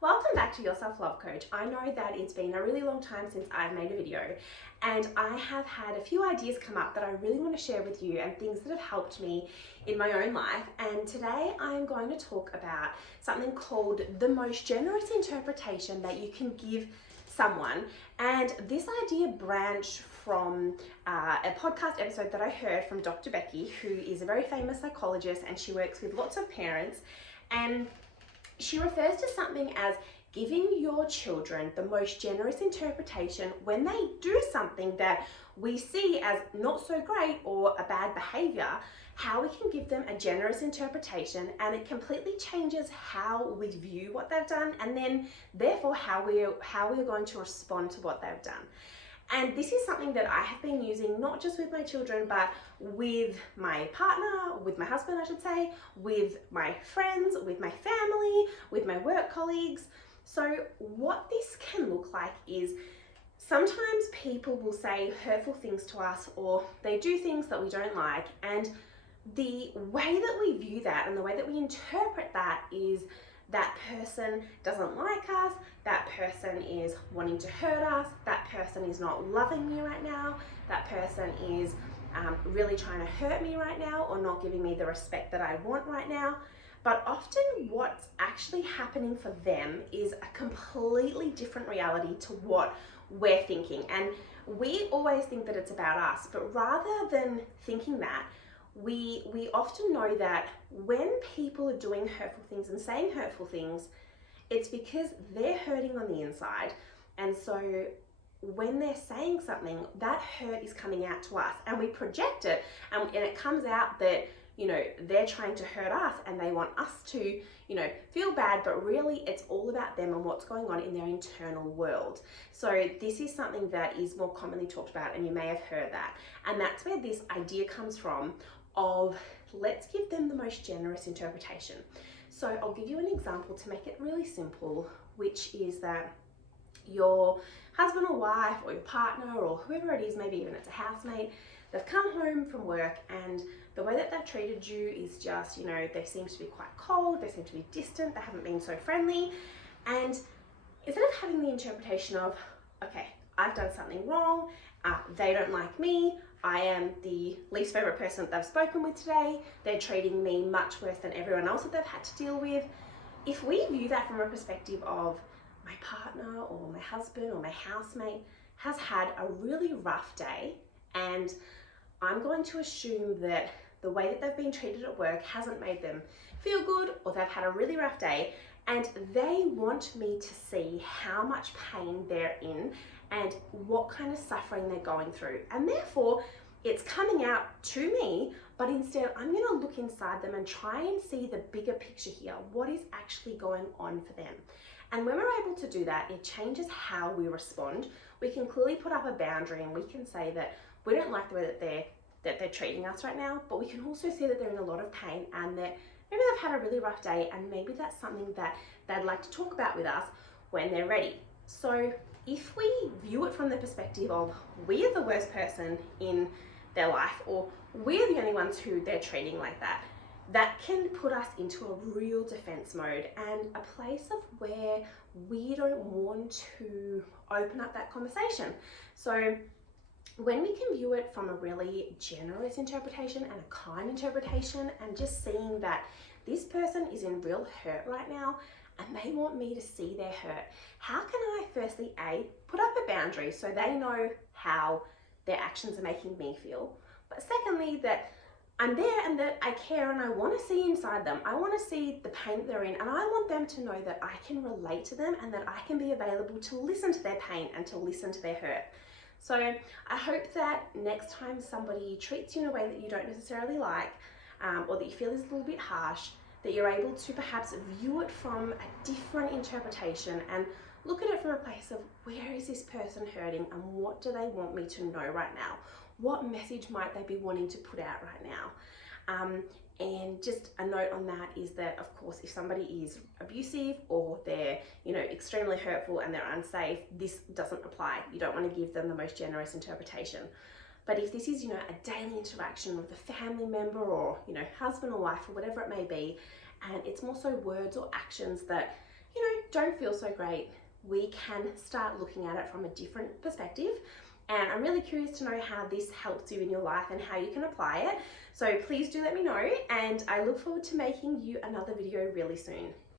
Welcome back to Your Self-Love Coach. I know that it's been a really long time since I've made a video, and I have had a few ideas come up that I really want to share with you and things that have helped me in my own life. And today I'm going to talk about something called the most generous interpretation that you can give someone. And this idea branched from a podcast episode that I heard from Dr. Becky, who is a very famous psychologist, and she works with lots of parents. And she refers to something as giving your children the most generous interpretation when they do something that we see as not so great or a bad behavior, how we can give them a generous interpretation, and it completely changes how we view what they've done, and then therefore how we're going to respond to what they've done. And this is something that I have been using not just with my children, but with my partner, with my husband, I should say, with my friends, with my family, with my work colleagues. So what this can look like is sometimes people will say hurtful things to us, or they do things that we don't like. And the way that we view that and the way that we interpret that is that person doesn't like us, that person is wanting to hurt us, that person is not loving me right now, that person is really trying to hurt me right now, or not giving me the respect that I want right now. But often what's actually happening for them is a completely different reality to what we're thinking. And we always think that it's about us, but rather than thinking that, we often know that when people are doing hurtful things and saying hurtful things, it's because they're hurting on the inside. And so when they're saying something, that hurt is coming out to us, and we project it, and it comes out that, they're trying to hurt us and they want us to, feel bad, but really it's all about them and what's going on in their internal world. So this is something that is more commonly talked about, and you may have heard that. And that's where this idea comes from of let's give them the most generous interpretation. So I'll give you an example to make it really simple, which is that your husband or wife or your partner or whoever it is, maybe even it's a housemate, they've come home from work, and the way that they've treated you is just, they seem to be quite cold, they seem to be distant, they haven't been so friendly. And instead of having the interpretation of, okay, I've done something wrong, they don't like me, I am the least favorite person that they've spoken with today, they're treating me much worse than everyone else that they've had to deal with. If we view that from a perspective of my partner or my husband or my housemate has had a really rough day, and I'm going to assume that the way that they've been treated at work hasn't made them feel good, or they've had a really rough day, and they want me to see how much pain they're in and what kind of suffering they're going through. And therefore, it's coming out to me, but instead I'm going to look inside them and try and see the bigger picture here. What is actually going on for them? And when we're able to do that, it changes how we respond. We can clearly put up a boundary, and we can say that we don't like the way that they're treating us right now, but we can also see that they're in a lot of pain, and that maybe they've had a really rough day, and maybe that's something that they'd like to talk about with us when they're ready. So if we view it from the perspective of we're the worst person in their life, or we're the only ones who they're treating like that, that can put us into a real defense mode and a place of where we don't want to open up that conversation. So when we can view it from a really generous interpretation and a kind interpretation, and just seeing that this person is in real hurt right now and they want me to see their hurt, how can I firstly put up a boundary so they know how their actions are making me feel, but secondly that I'm there and that I care and I want to see inside them. I want to see the pain that they're in, and I want them to know that I can relate to them and that I can be available to listen to their pain and to listen to their hurt. So I hope that next time somebody treats you in a way that you don't necessarily like, or that you feel is a little bit harsh, that you're able to perhaps view it from a different interpretation and look at it from a place of where is this person hurting and what do they want me to know right now? What message might they be wanting to put out right now? And just a note on that is that, of course, if somebody is abusive or they're, extremely hurtful and they're unsafe, this doesn't apply. You don't want to give them the most generous interpretation. But if this is, a daily interaction with a family member or, husband or wife or whatever it may be, and it's more so words or actions that, don't feel so great, we can start looking at it from a different perspective. And I'm really curious to know how this helps you in your life and how you can apply it. So please do let me know, and I look forward to making you another video really soon.